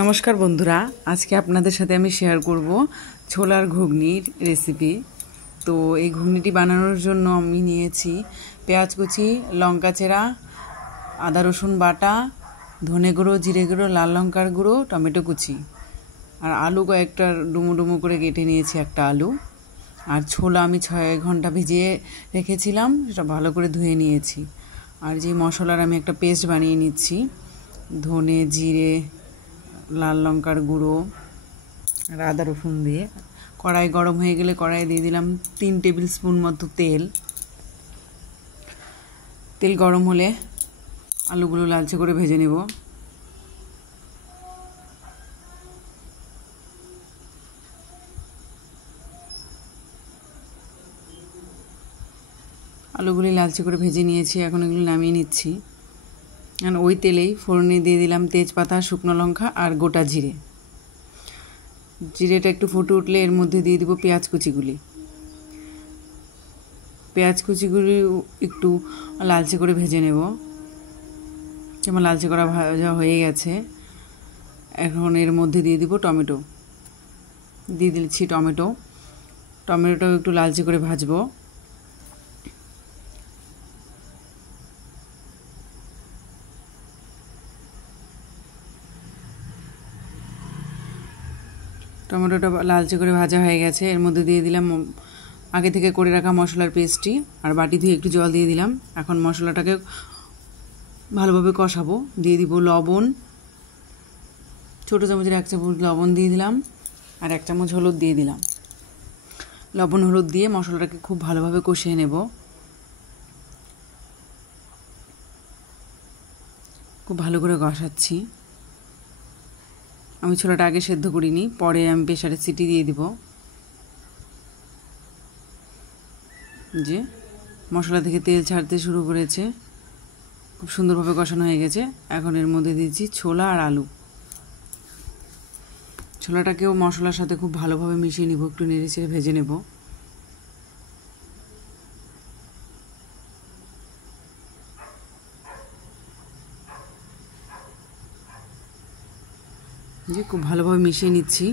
নমস্কার বন্ধুরা, আজকে আপনাদের সাথে আমি শেয়ার করব ছোলার ঘুগনির রেসিপি। তো এই ঘুগনিটি বানানোর জন্য আমি নিয়েছি পেঁয়াজ কুচি, লঙ্কা চেরা, আদা রসুন বাটা, ধনে গুঁড়ো, জিরে গুঁড়ো, লাল লঙ্কার গুঁড়ো, টমেটো কুচি আর আলু কয়েকটা ডুমো ডুমো করে কেটে নিয়েছি একটা আলু। আর ছোলা আমি 6 ঘন্টা ভিজিয়ে রেখেছিলাম, সেটা ভালো করে ধুয়ে নিয়েছি। আর যে মশলার আমি একটা পেস্ট বানিয়ে নিচ্ছি, ধনে, জিরে, লাল লঙ্কার গুঁড়ো আর আদা রসুন দিয়ে। কড়াই গরম হয়ে গেলে কড়াই দিয়ে দিলাম 3 টেবিল স্পুন মতো তেল। তেল গরম হলে আলুগুলো লালচে করে ভেজে নেব। আলুগুলি লালচে করে ভেজে নিয়েছি, এখন এগুলো নামিয়ে নিচ্ছি। আর ওই তেলেই ফোড়নে দিয়ে দিলাম তেজপাতা, শুকনো লঙ্কা আর গোটা জিরে। জিরেটা একটু ফুটে উঠলে এর মধ্যে দিয়ে দিব পেঁয়াজ কুচিগুলি। পেঁয়াজ কুচিগুলি একটু লালচে করে ভেজে নেব। যেমন লালচে করা ভাজা হয়ে গেছে, এখন এর মধ্যে দিয়ে দিব টমেটো। দিয়ে দিচ্ছি টমেটোটাও একটু লালচে করে ভাজবো। টমেটোটা লালচে করে ভাজা হয়ে গেছে, এর মধ্যে দিয়ে দিলাম আগে থেকে করে রাখা মশলার পেস্টটি আর বাটি ধুয়ে একটু জল দিয়ে দিলাম। এখন মশলাটাকে ভালোভাবে কষাবো। দিয়ে দিব লবণ, ছোটো চামচের 1 চামচ লবণ দিয়ে দিলাম আর 1 চামচ হলুদ দিয়ে দিলাম। লবণ হলুদ দিয়ে মশলাটাকে খুব ভালোভাবে কষিয়ে নেব। খুব ভালো করে কষাচ্ছি। আমি ছোলাটা আগে সেদ্ধ করিনি, পরে আমি প্রেসারে সিটি দিয়ে দিব। যে মশলা থেকে তেল ছাড়তে শুরু করেছে, খুব সুন্দরভাবে কষানো হয়ে গেছে। এখন এর মধ্যে দিয়েছি ছোলা আর আলু। ছোলাটাকেও মশলার সাথে খুব ভালোভাবে মিশিয়ে নিব, একটু নেড়ে চেড়ে ভেজে নেব। যে খুব ভালোভাবে মিশিয়ে নিচ্ছি।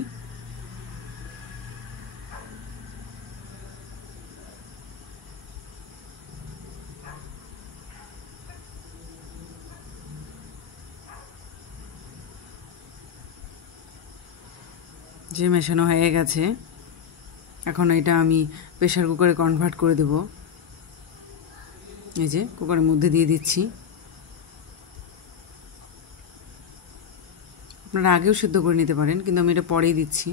যে মেশানো হয়ে গেছে, এখন এটা আমি প্রেসার কুকারে কনভার্ট করে দেব। এই যে কুকারের মধ্যে দিয়ে দিচ্ছি। আপনারা আগেও সিদ্ধ করে নিতে পারেন, কিন্তু আমি এটা পরেই দিচ্ছি।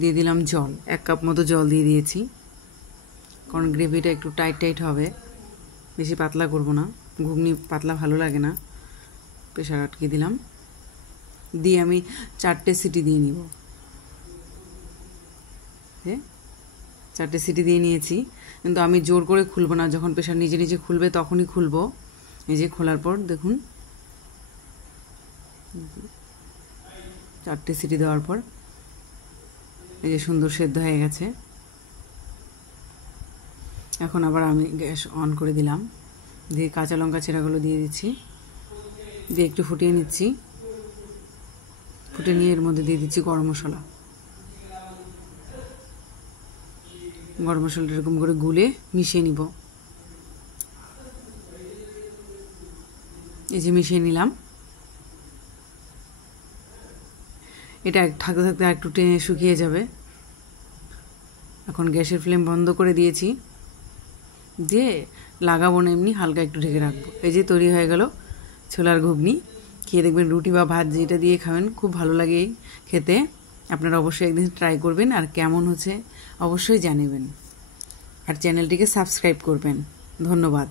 দিয়ে দিলাম জল, 1 কাপ মতো জল দিয়ে দিয়েছি, কারণ গ্রেভিটা একটু টাইট হবে, বেশি পাতলা করব না। ঘুগনি পাতলা ভালো লাগে না। প্রেসার আটকে দিলাম, দিয়ে আমি 4টে সিটি দিয়ে নিব। 4টে সিটি দিয়ে নিয়েছি, কিন্তু আমি জোর করে খুলবো না। যখন প্রেসার নিজে নিজে খুলবে তখনই খুলবো। এই যে খোলার পর দেখুন, 4টে সিটি দেওয়ার পর এই যে সুন্দর সেদ্ধ হয়ে গেছে। এখন আবার আমি গ্যাস অন করে দিলাম, দিয়ে কাঁচা লঙ্কা চেরাগুলো দিয়ে দিচ্ছি, দিয়ে একটু ফুটিয়ে নিচ্ছি। ফুটে নিয়ে এর মধ্যে দিয়ে দিচ্ছি গরম মশলা। গরম মশলাটা এরকম করে গুলে মিশিয়ে নিব। এই যে মিশিয়ে নিলাম। এটা থাকতে থাকতে একটু টেনে শুকিয়ে যাবে। এখন গ্যাসের ফ্লেম বন্ধ করে দিয়েছি, দিয়ে লাগাবো না, এমনি হালকা একটু ঢেকে রাখবো। এই যে তৈরি হয়ে গেল ছোলার ঘুগনি। খেয়ে দেখবেন রুটি বা ভাত যেটা দিয়ে খাবেন খুব ভালো লাগে খেতে। আপনারা অবশ্যই একদিন ট্রাই করবেন, আর কেমন হচ্ছে অবশ্যই জানাবেন, আর চ্যানেলটিকে সাবস্ক্রাইব করবেন। ধন্যবাদ।